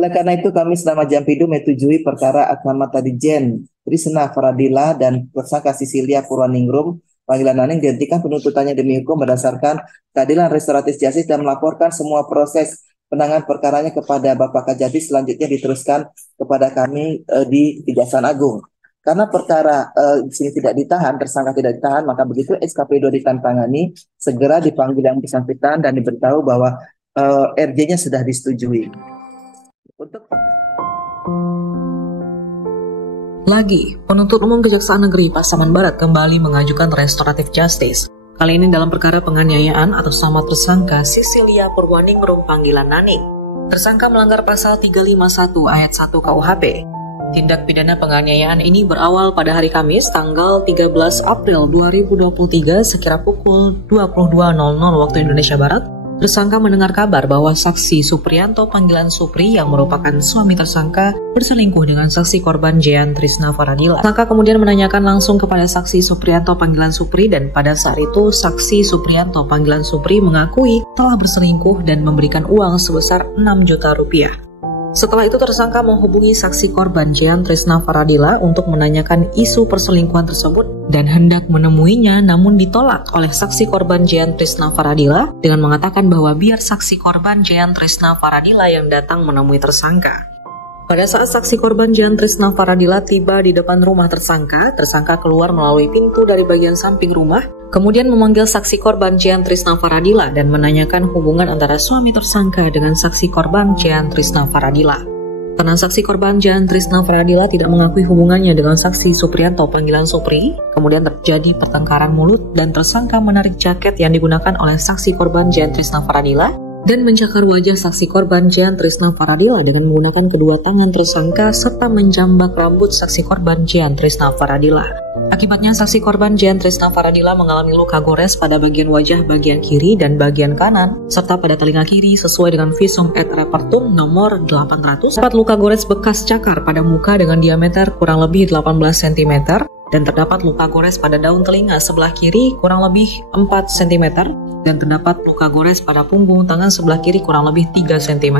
Oleh karena itu kami selama Jampidu menyetujui perkara atas nama tadi Jen Trisna Faradila dan tersangka Sisilia Purwaningrum panggilan Naning dihentikan penuntutannya demi hukum berdasarkan keadilan restoratif justice dan melaporkan semua proses penanganan perkaranya kepada Bapak Kajati, selanjutnya diteruskan kepada kami di Kejaksaan Agung. Karena perkara di sini tidak ditahan, tersangka tidak ditahan, maka begitu SKP2 ditantangani, segera dipanggil yang bersangkutan dan diberitahu bahwa RJ-nya sudah disetujui. Untuk Lagi, penuntut umum Kejaksaan Negeri Pasaman Barat kembali mengajukan restoratif justice. Kali ini dalam perkara penganiayaan atas nama tersangka Sisilia Purwaningrum panggilan Naning. Tersangka melanggar pasal 351 ayat 1 KUHP. Tindak pidana penganiayaan ini berawal pada hari Kamis tanggal 13 April 2023 sekira pukul 22.00 waktu Indonesia Barat. Tersangka mendengar kabar bahwa saksi Suprianto panggilan Supri yang merupakan suami tersangka berselingkuh dengan saksi korban Jean Trisna Faradila. Tersangka kemudian menanyakan langsung kepada saksi Suprianto panggilan Supri dan pada saat itu saksi Suprianto panggilan Supri mengakui telah berselingkuh dan memberikan uang sebesar 6 juta rupiah. Setelah itu tersangka menghubungi saksi korban Jean Trisna Faradila untuk menanyakan isu perselingkuhan tersebut dan hendak menemuinya namun ditolak oleh saksi korban Jean Trisna Faradila dengan mengatakan bahwa biar saksi korban Jean Trisna Faradila yang datang menemui tersangka. Pada saat saksi korban Jean Trisna Faradila tiba di depan rumah tersangka, tersangka keluar melalui pintu dari bagian samping rumah, kemudian memanggil saksi korban Jean Trisna Faradila dan menanyakan hubungan antara suami tersangka dengan saksi korban Jean Trisna Faradila. Karena saksi korban Jean Trisna Faradila tidak mengakui hubungannya dengan saksi Suprianto panggilan Supri, kemudian terjadi pertengkaran mulut dan tersangka menarik jaket yang digunakan oleh saksi korban Jean Trisna Faradila dan mencakar wajah saksi korban Jean Trisna Faradila dengan menggunakan kedua tangan tersangka serta menjambak rambut saksi korban Jean Trisna Faradila. Akibatnya saksi korban Jean Trisna Faradila mengalami luka gores pada bagian wajah bagian kiri dan bagian kanan serta pada telinga kiri sesuai dengan visum et repertum nomor 800. Terdapat luka gores bekas cakar pada muka dengan diameter kurang lebih 18 cm dan terdapat luka gores pada daun telinga sebelah kiri kurang lebih 4 cm dan terdapat luka gores pada punggung tangan sebelah kiri kurang lebih 3 cm.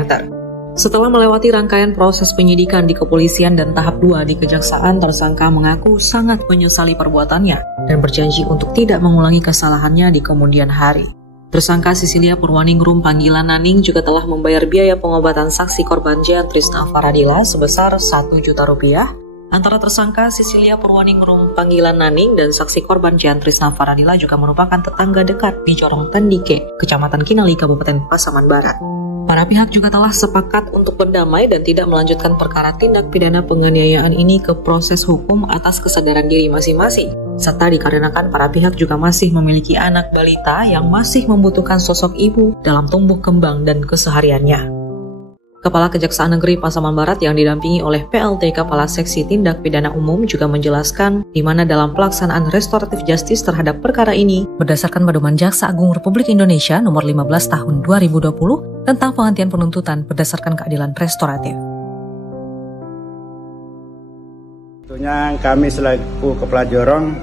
Setelah melewati rangkaian proses penyidikan di kepolisian dan tahap 2 di kejaksaan, tersangka mengaku sangat menyesali perbuatannya dan berjanji untuk tidak mengulangi kesalahannya di kemudian hari. Tersangka Sisilia Purwaningrum panggilan Naning juga telah membayar biaya pengobatan saksi korban Jean Trisna Faradila sebesar 1 juta rupiah. Antara tersangka Sisilia Purwaningrum panggilan Naning dan saksi korban Jean Trisna Faradila juga merupakan tetangga dekat di Corong Tandike, Kecamatan Kinali, Kabupaten Pasaman Barat. Para pihak juga telah sepakat untuk berdamai dan tidak melanjutkan perkara tindak pidana penganiayaan ini ke proses hukum atas kesadaran diri masing-masing, serta dikarenakan para pihak juga masih memiliki anak balita yang masih membutuhkan sosok ibu dalam tumbuh kembang dan kesehariannya. Kepala Kejaksaan Negeri Pasaman Barat yang didampingi oleh PLT Kepala Seksi Tindak Pidana Umum juga menjelaskan di mana dalam pelaksanaan restoratif justice terhadap perkara ini berdasarkan pedoman Jaksa Agung Republik Indonesia nomor 15 tahun 2020 tentang penghentian penuntutan berdasarkan keadilan restoratif. Tentunya kami selaku Kepala Jorong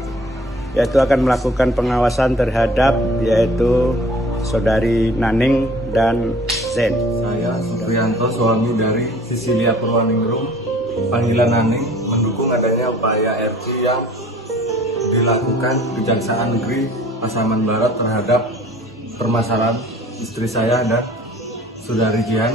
yaitu akan melakukan pengawasan terhadap yaitu Saudari Naning dan Zen. Saya Suprianto, suami dari Sisilia Purwaningrum panggilan Naning, mendukung adanya upaya RJ yang dilakukan Kejaksaan Negeri Pasaman Barat terhadap permasalahan istri saya dan Saudari Jian.